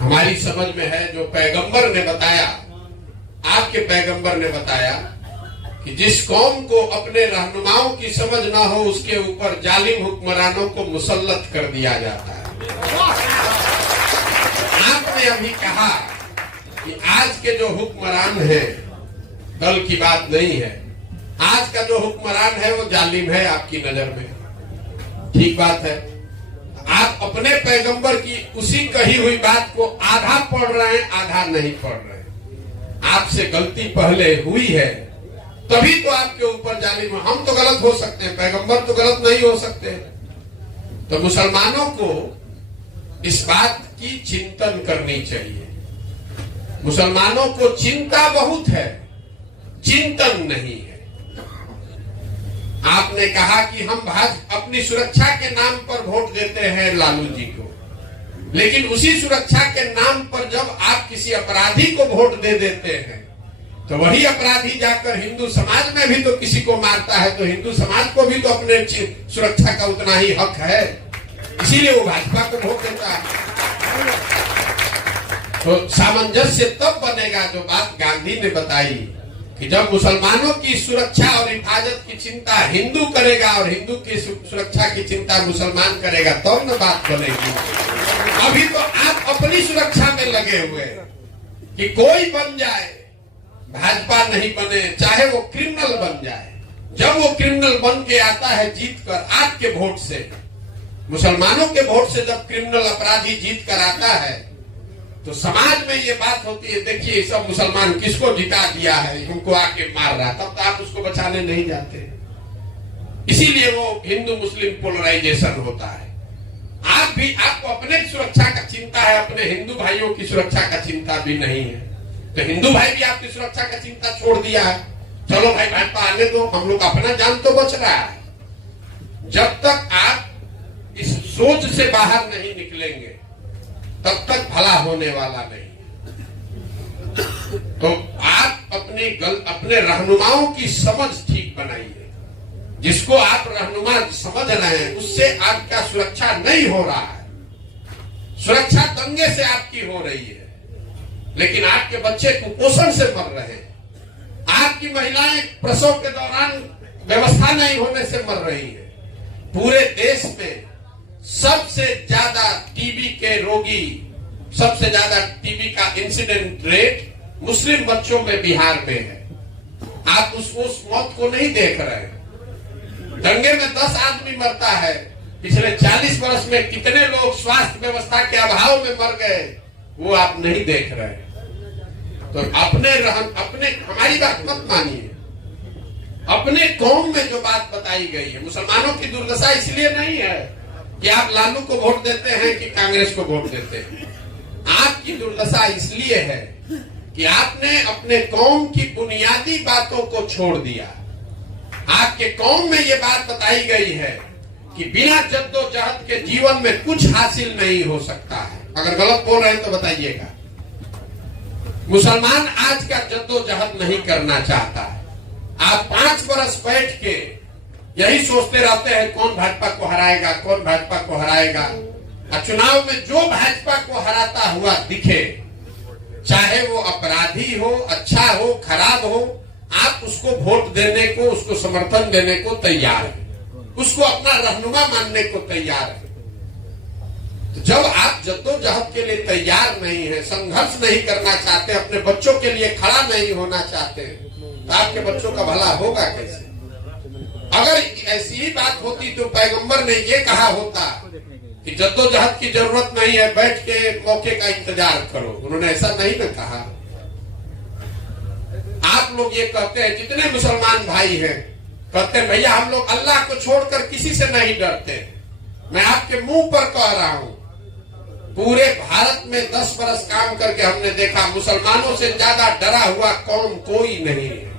हमारी समझ में है, जो पैगंबर ने बताया, आपके पैगंबर ने बताया कि जिस कौम को अपने रहनुमाओं की समझ ना हो उसके ऊपर जालिम हुक्मरानों को मुसल्लत कर दिया जाता है। आपने अभी कहा कि आज के जो हुक्मरान हैं, दल की बात नहीं है, आज का जो हुक्मरान है वो जालिम है आपकी नजर में। ठीक बात है, आप अपने पैगंबर की उसी कही हुई बात को आधा पढ़ रहे हैं, आधा नहीं पढ़ रहे हैं। आपसे गलती पहले हुई है तभी तो आपके ऊपर जालिम। हम तो गलत हो सकते हैं, पैगंबर तो गलत नहीं हो सकते। तो मुसलमानों को इस बात की चिंतन करनी चाहिए। मुसलमानों को चिंता बहुत है, चिंतन नहीं है। आपने कहा कि हम अपनी सुरक्षा के नाम पर वोट देते हैं लालू जी को, लेकिन उसी सुरक्षा के नाम पर जब आप किसी अपराधी को वोट दे देते हैं तो वही अपराधी जाकर हिंदू समाज में भी तो किसी को मारता है, तो हिंदू समाज को भी तो अपने सुरक्षा का उतना ही हक है, इसीलिए वो भाजपा को वोट देता है। तो सामंजस्य तब बनेगा जो बात गांधी ने बताई कि जब मुसलमानों की सुरक्षा और हिफाजत की चिंता हिंदू करेगा और हिंदू की सुरक्षा की चिंता मुसलमान करेगा, तब तो न बात बनेगी। अभी तो आप अपनी सुरक्षा में लगे हुए कि कोई बन जाए, भाजपा नहीं बने, चाहे वो क्रिमिनल बन जाए। जब वो क्रिमिनल बन के आता है जीत कर आपके वोट से, मुसलमानों के वोट से जब क्रिमिनल अपराधी जीत कर आता है तो समाज में ये बात होती है, देखिए सब मुसलमान किसको जिता दिया है, हमको आके मार रहा, तब तो आप उसको बचाने नहीं जाते। इसीलिए वो हिंदू मुस्लिम पोलराइजेशन होता है। आप भी, आपको अपने सुरक्षा का चिंता है, अपने हिंदू भाइयों की सुरक्षा का चिंता भी नहीं है। तो हिंदू भाई भी आपकी सुरक्षा का चिंता छोड़ दिया है, चलो भाई भाजपा आने दो, हम लोग अपना जान तो बच रहा है। जब तक आप इस सोच से बाहर नहीं निकलेंगे तब तक भला होने वाला नहीं। तो आप अपने रहनुमाओं की समझ ठीक बनाइए। जिसको आप रहनुमा समझ रहे हैं उससे आपका सुरक्षा नहीं हो रहा है, सुरक्षा दंगे से आपकी हो रही है, लेकिन आपके बच्चे कुपोषण से मर रहे हैं, आपकी महिलाएं प्रसव के दौरान व्यवस्था नहीं होने से मर रही है। पूरे देश में सबसे ज्यादा टीबी के रोगी, सबसे ज्यादा टीबी का इंसिडेंट रेट मुस्लिम बच्चों में बिहार में है। आप उस मौत को नहीं देख रहे हैं। दंगे में 10 आदमी मरता है, पिछले 40 वर्ष में कितने लोग स्वास्थ्य व्यवस्था के अभाव में मर गए वो आप नहीं देख रहे। तो अपने हमारी बात मत मानिए। अपने कौम में जो बात बताई गई है, मुसलमानों की दुर्दशा इसलिए नहीं है कि आप लालू को वोट देते हैं कि कांग्रेस को वोट देते हैं। आपकी दुर्दशा इसलिए है कि आपने अपने कौम की बुनियादी बातों को छोड़ दिया। आपके कौम में ये बात बताई गई है कि बिना जद्दोजहद के जीवन में कुछ हासिल नहीं हो सकता है। अगर गलत बोल रहे हैं तो बताइएगा। मुसलमान आज का जद्दोजहद नहीं करना चाहता है। आप 5 वर्ष बैठ के यही सोचते रहते हैं कौन भाजपा को हराएगा, कौन भाजपा को हराएगा। और चुनाव में जो भाजपा को हराता हुआ दिखे, चाहे वो अपराधी हो, अच्छा हो, खराब हो, आप उसको वोट देने को, उसको समर्थन देने को तैयार है, उसको अपना रहनुमा मानने को तैयार है। तो जब आप जद्दोजहद के लिए तैयार नहीं है, संघर्ष नहीं करना चाहते, अपने बच्चों के लिए खड़ा नहीं होना चाहते, तो आपके बच्चों का भला होगा कैसे? अगर ऐसी ही बात होती तो पैगंबर ने ये कहा होता कि जद्दोजहद की जरूरत नहीं है, बैठ के मौके का इंतजार करो। उन्होंने ऐसा नहीं ना कहा। आप लोग ये कहते हैं, जितने मुसलमान भाई हैं कहते हैं भैया हम लोग अल्लाह को छोड़कर किसी से नहीं डरते। मैं आपके मुंह पर कह रहा हूं, पूरे भारत में 10 बरस काम करके हमने देखा मुसलमानों से ज्यादा डरा हुआ कौम कोई नहीं है।